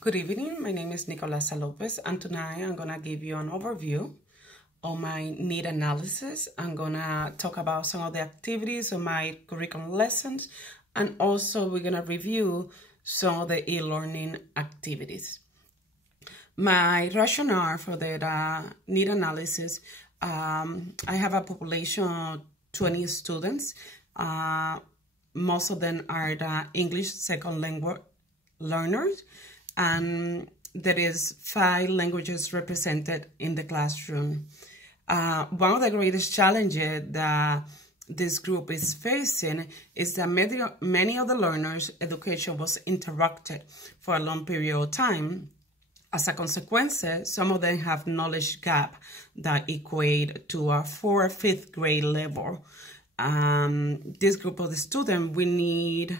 Good evening, my name is Nicolasa Lopez, and tonight I'm gonna give you an overview of my need analysis. I'm gonna talk about some of the activities of my curriculum lessons, and also we're gonna review some of the e-learning activities. My rationale for the need analysis, I have a population of 20 students. Most of them are the English second language learners, and there is 5 languages represented in the classroom. One of the greatest challenges that this group is facing is that many of the learners' education was interrupted for a long period of time. As a consequence, some of them have knowledge gap that equate to a 4th or 5th grade level. This group of the students, we need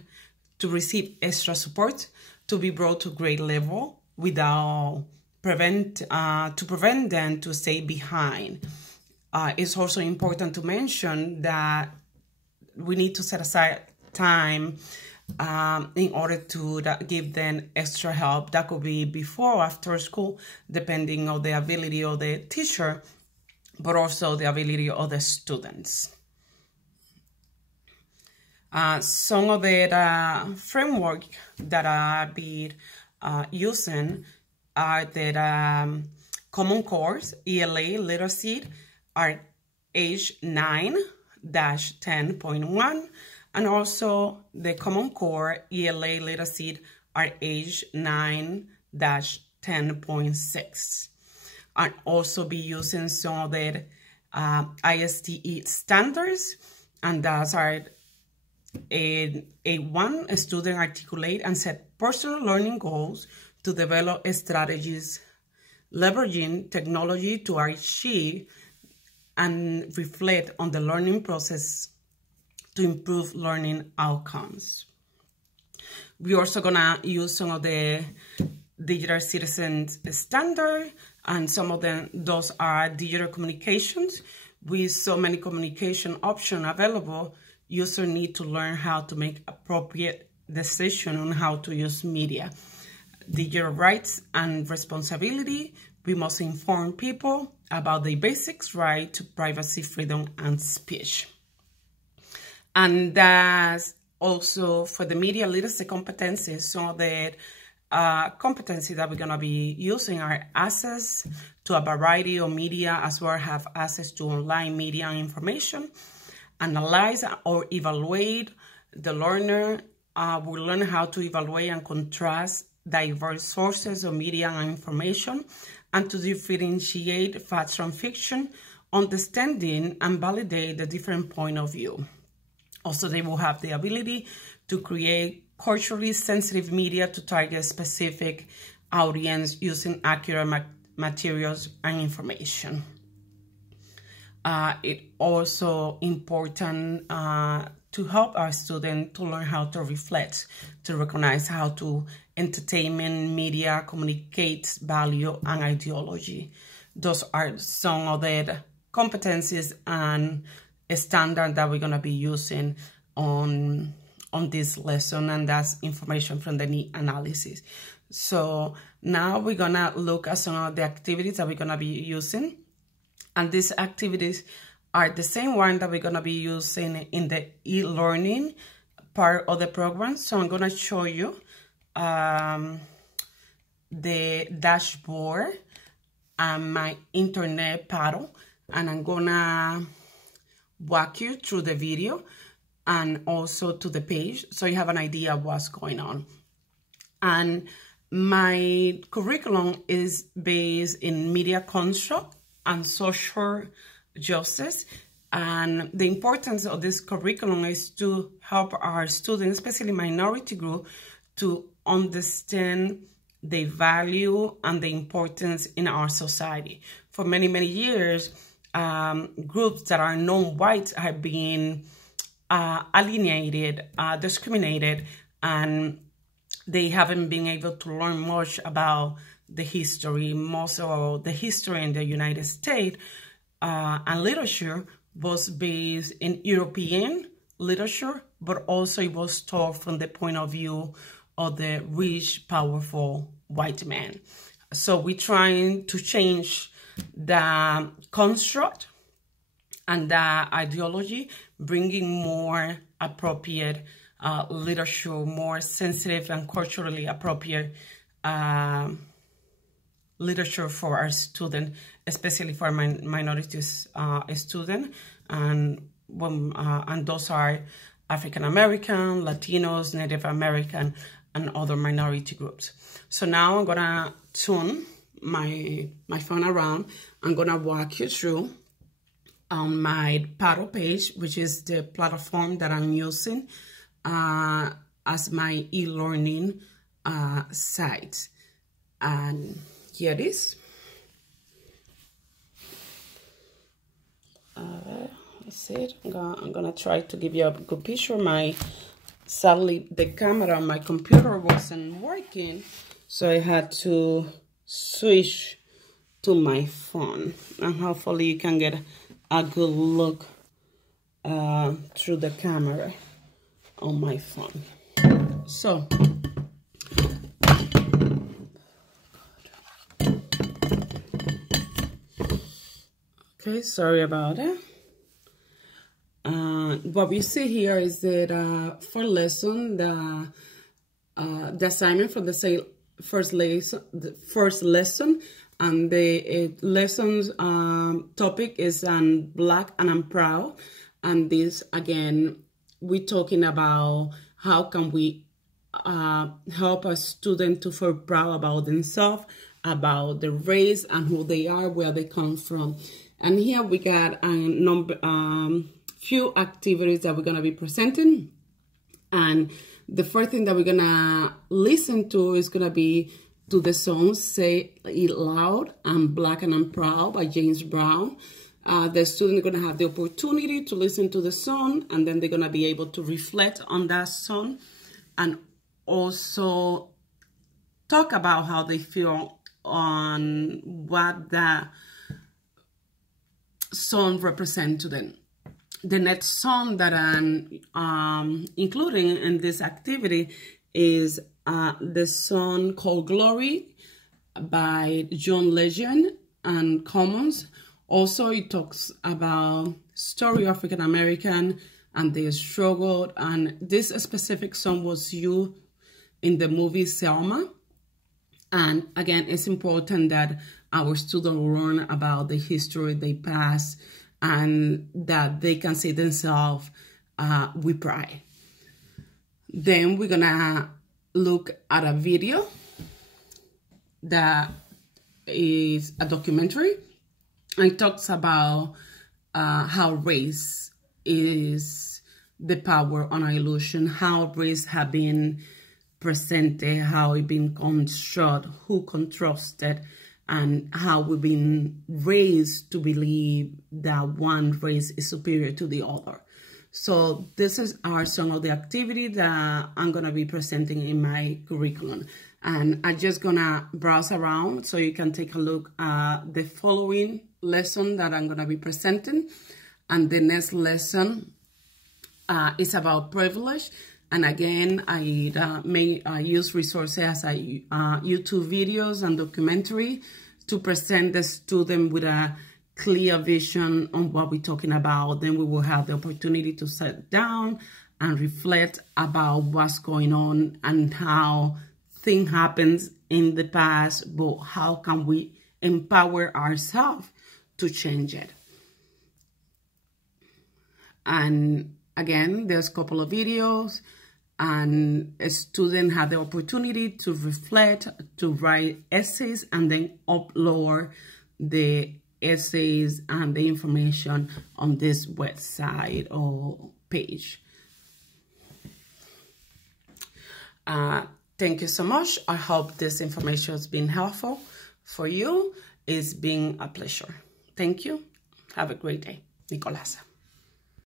to receive extra support to be brought to grade level without prevent them to stay behind. It's also important to mention that we need to set aside time in order to give them extra help. That could be before or after school, depending on the ability of the teacher, but also the ability of the students. Some of the framework that I've been using are the Common Core ELA literacy are age 9-10.1, and also the Common Core ELA literacy are age 9-10.6. I'll also be using some of the ISTE standards, and those are A1, a student articulate and set personal learning goals to develop strategies, leveraging technology to achieve and reflect on the learning process to improve learning outcomes. We're also gonna use some of the digital citizens standard, and some of them, those are digital communications. With so many communication options available, users need to learn how to make appropriate decisions on how to use media. Digital rights and responsibility, we must inform people about the basics right to privacy, freedom, and speech. And that's also for the media literacy competencies. So the competencies that we're gonna be using are access to a variety of media, as well as have access to online media and information. Analyze or evaluate. The learner will learn how to evaluate and contrast diverse sources of media and information, and to differentiate facts from fiction, understanding and validate the different point of view. Also, they will have the ability to create culturally sensitive media to target specific audience using accurate materials and information. It's also important to help our students to learn how to reflect, to recognize how to entertainment media communicates value and ideology. Those are some of the competencies and standards that we're gonna be using on this lesson, and that's information from the need analysis. So now we're gonna look at some of the activities that we're gonna be using. And these activities are the same one that we're gonna be using in the e-learning part of the program. So I'm gonna show you the dashboard and my internet paddle, and I'm gonna walk you through the video and also to the page so you have an idea of what's going on. And my curriculum is based in media construct and social justice. And the importance of this curriculum is to help our students, especially minority group, to understand the value and the importance in our society. For many, many years, groups that are non-white have been alienated, discriminated, and they haven't been able to learn much about the history. Most of the history in the United States and literature was based in European literature, but also it was taught from the point of view of the rich, powerful white men. So we're trying to change the construct and the ideology, bringing more appropriate literature, more sensitive and culturally appropriate literature for our students, especially for minorities students, and those are African American, Latinos, Native American, and other minority groups. So now I'm gonna turn my phone around. I'm gonna walk you through on my Paddle page, which is the platform that I'm using as my e-learning site. And here it is. That's it. I'm gonna try to give you a good picture. Sadly, the camera on my computer wasn't working, so I had to switch to my phone, and hopefully you can get a good look through the camera on my phone. So okay, sorry about that. What we see here is that for lesson, the assignment for the first lesson, and the lesson's topic is Black and I'm Proud. And this, again, we're talking about how can we help a student to feel proud about themselves, about the race and who they are, where they come from. And here we got a few activities that we're going to be presenting. And the first thing that we're going to listen to is going to be to the song Say It Loud, I'm Black and I'm Proud by James Brown. The students are going to have the opportunity to listen to the song, and then they're going to be able to reflect on that song and also talk about how they feel on what the song represents to them. The next song that I'm including in this activity is the song called Glory by John Legend and Commons. Also, it talks about story of African American and their struggle. And this specific song was used in the movie Selma. And again, it's important that our students learn about the history they pass and that they can see themselves with pride. Then we're gonna look at a video that is a documentary. It talks about how race is the power on our illusion, how race have been presented, how it been constructed, who constructed, and how we've been raised to believe that one race is superior to the other. So this is some of the activity that I'm going to be presenting in my curriculum. And I'm just going to browse around so you can take a look at the following lesson that I'm going to be presenting. And the next lesson is about privilege. And again, I use resources as YouTube videos and documentary to present the student with a clear vision on what we're talking about. Then we will have the opportunity to sit down and reflect about what's going on and how things happens in the past, but how can we empower ourselves to change it. And again, there's a couple of videos, and a student had the opportunity to reflect, to write essays, and then upload the essays and the information on this website or page. Thank you so much. I hope this information has been helpful for you. It's been a pleasure. Thank you. Have a great day. Nicolasa.